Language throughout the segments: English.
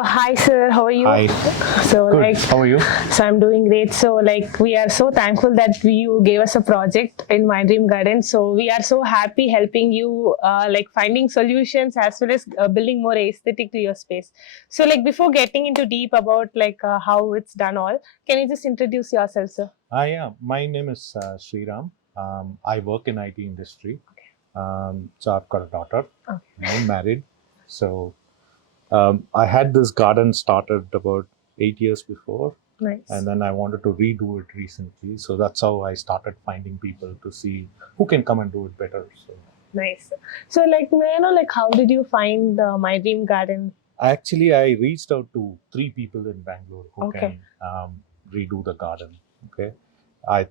So hi sir, how are you? Hi. So Good. How are you? so I'm doing great. So we are so thankful that you gave us a project in My Dream Garden. So we are so happy helping you finding solutions as well as building more aesthetically your space. So before getting into deep about how it's done all, can you just introduce yourself, sir? Yeah. My name is Sriram. I work in IT industry. So I've got a daughter. Okay. I'm married. So I had this garden started about 8 years before, Nice. and then I wanted to redo it recently. So that's how I started finding people to see who can come and do it better. So Nice. So may I know how did you find My Dream Garden? actually, I reached out to 3 people in Bangalore who Okay. can redo the garden. Okay, I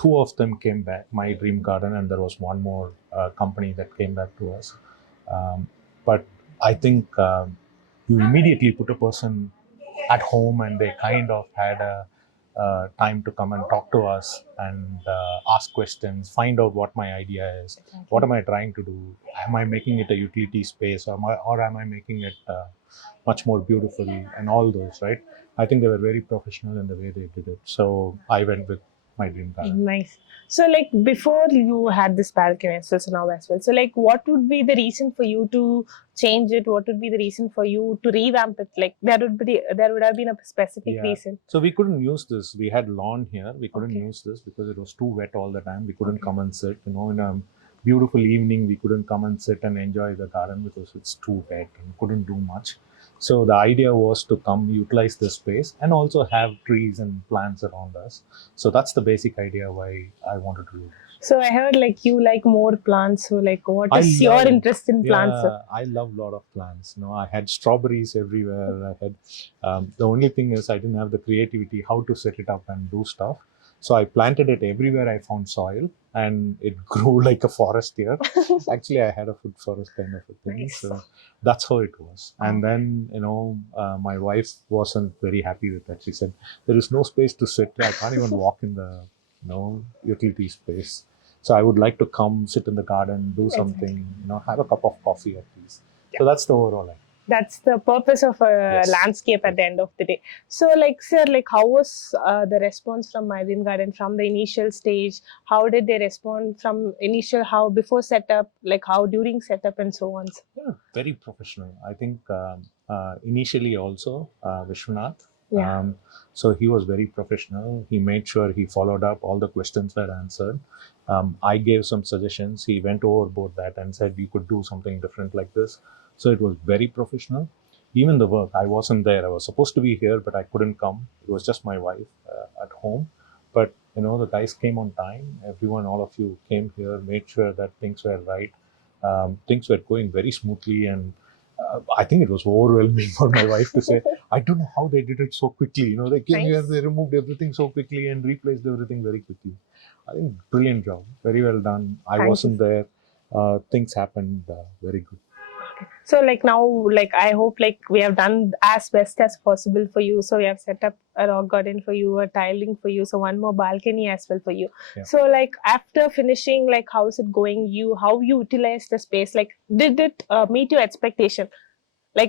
two of them came back, My Dream Garden, and there was one more company that came back to us. But I think you immediately put a person at home, and they kind of had a time to come and talk to us and ask questions, find out what my idea is, what am I trying to do, am I making it a utility space, or am I making it much more beautiful, and all those, right? I think they were very professional in the way they did it. So I went with My Dream Garden. Nice. So before you had this balcony as well, so now as well. So what would be the reason for you to change it? What would be the reason for you to revamp it? There would have been a specific Yeah. reason. So we couldn't use this. We had lawn here. We couldn't Okay. use this because it was too wet all the time. We couldn't come and sit. In a beautiful evening, we couldn't come and sit and enjoy the garden because it's too wet and couldn't do much. So the idea was to come utilize this space and also have trees and plants around us. So that's the basic idea why I wanted to do this. So I heard you like more plants. So what I is your love, interest in plants? Sir? I love a lot of plants. I had strawberries everywhere. I had the only thing is I didn't have the creativity how to set it up and do stuff. So I planted it everywhere I found soil, and it grew like a forest here. Actually, I had a food forest kind of a thing. Nice. So that's how it was. And then my wife wasn't very happy with that. She said, "There is no space to sit. I can't even walk in the utility space. So I would like to come, sit in the garden, do something, have a cup of coffee at least." So that's the overall idea. That's the purpose of a landscape at the end of the day. So sir, how was the response from My Dream Garden from the initial stage? How did they respond from initial, how before setup, how during setup and so on? Yeah, very professional. I think initially also Vishwanath. Yeah. So he was very professional. He made sure he followed up. All the questions were answered. I gave some suggestions. He went overboard that and said you could do something different like this. So it was very professional. Even the work, I wasn't there. I was supposed to be here, but I couldn't come. It was just my wife at home. But the guys came on time. Everyone, all of you came here, made sure that things were right. Things were going very smoothly, and I think it was overwhelming for my wife to say, I don't know how they did it so quickly. They came here, they removed everything so quickly and replaced everything very quickly. I think brilliant job, very well done. I wasn't there. Things happened very good. So now, I hope we have done as best as possible for you. So we have set up a rock garden for you, a tiling for you, so one more balcony as well for you. Yeah. So after finishing, how is it going? How you utilize the space? Did it meet your expectation?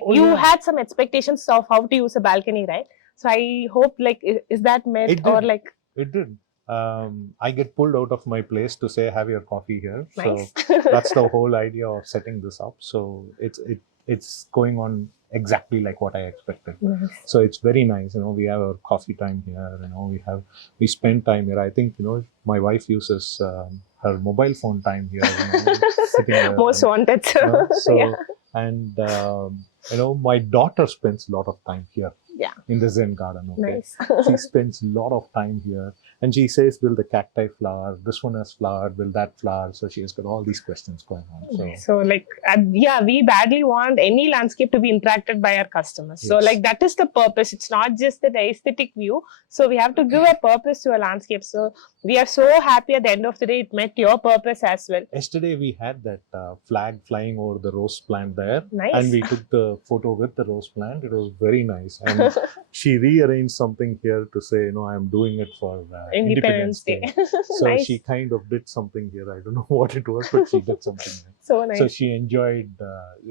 You had some expectations of how to use a balcony, right? So I hope is that met or It did. I get pulled out of my place to say, have your coffee here. Nice. So that's the whole idea of setting this up. So it's going on exactly like what I expected. Nice. So it's very nice. We have our coffee time here. We spend time here. I think my wife uses her mobile phone time here. Sitting there. Most wanted. So yeah. And my daughter spends a lot of time here. Yeah. In the Zen garden. Okay. Nice. She spends a lot of time here, and she says, will the cacti flower? This one has flowered, will that flower? So she has got all these questions going on. So we badly want any landscape to be interacted by our customers. So that is the purpose. It's not just the aesthetic view. So we have to give a purpose to a landscape. So we are so happy at the end of the day it met your purpose as well. Yesterday we had that flag flying over the rose plant there. Nice. And we took the photo with the rose plant. It was very nice. And she rearranged something here to say, I'm doing it for Independence Day. So nice. She kind of did something here. I don't know what it was, but she did something. So nice. So she enjoyed.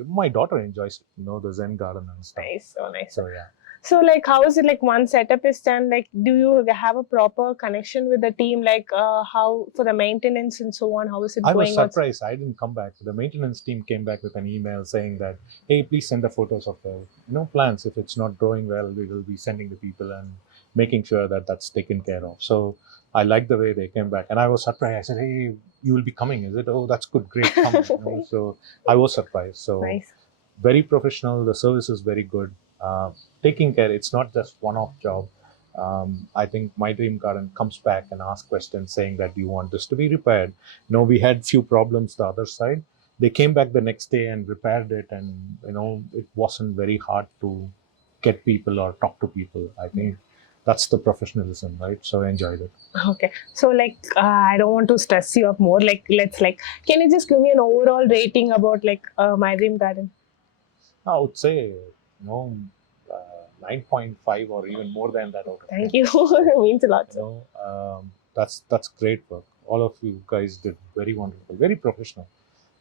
My daughter enjoys, the Zen garden and stuff. Nice, so nice. So yeah. So like, how is it like one setup is done? Like, do you have a proper connection with the team? Like, how for the maintenance and so on? How is it I was going on? surprised. I didn't come back. The maintenance team came back with an email saying that, hey, please send the photos of the plants. If it's not growing well, we will be sending the people and making sure that that's taken care of. So I like the way they came back, and I was surprised. I said, hey, you will be coming, is it? Oh, that's good, great, come. So I was surprised. So Nice. very professional. The service is very good. Taking care. It's not just one-off job. I think My Dream Garden comes back and asks questions saying that you want this to be repaired. We had few problems the other side. They came back the next day and repaired it, and it wasn't very hard to get people or talk to people. I think that's the professionalism, right? So I enjoyed it. Okay. So like, I don't want to stress you up more. Like, can you just give me an overall rating about like My Dream Garden? I would say, 9.5 or even more than that out of 10. Thank you. It means a lot. That's great work. All of you guys did very wonderful, very professional.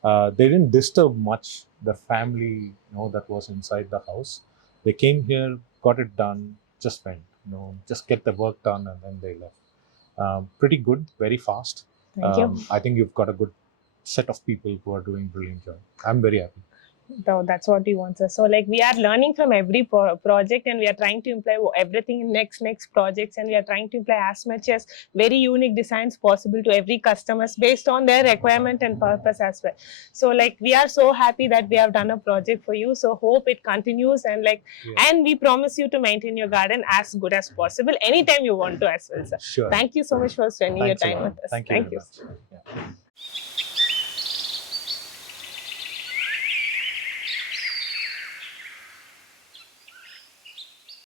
They didn't disturb much the family, that was inside the house. They came here, got it done, just went, just get the work done, and then they left. Pretty good, very fast. Thank you. I think you've got a good set of people who are doing brilliant job. I'm very happy. So that's what we want, sir. So like, we are learning from every project, and we are trying to imply everything in next projects, and we are trying to imply as much as very unique designs possible to every customers based on their requirement and purpose as well. So like, we are so happy that we have done a project for you. So hope it continues, and like, and we promise you to maintain your garden as good as possible anytime you want to as well, sir. Sure. Thank you so much for spending Thanks a your time lot. with us. Thank you. Very much. Yeah.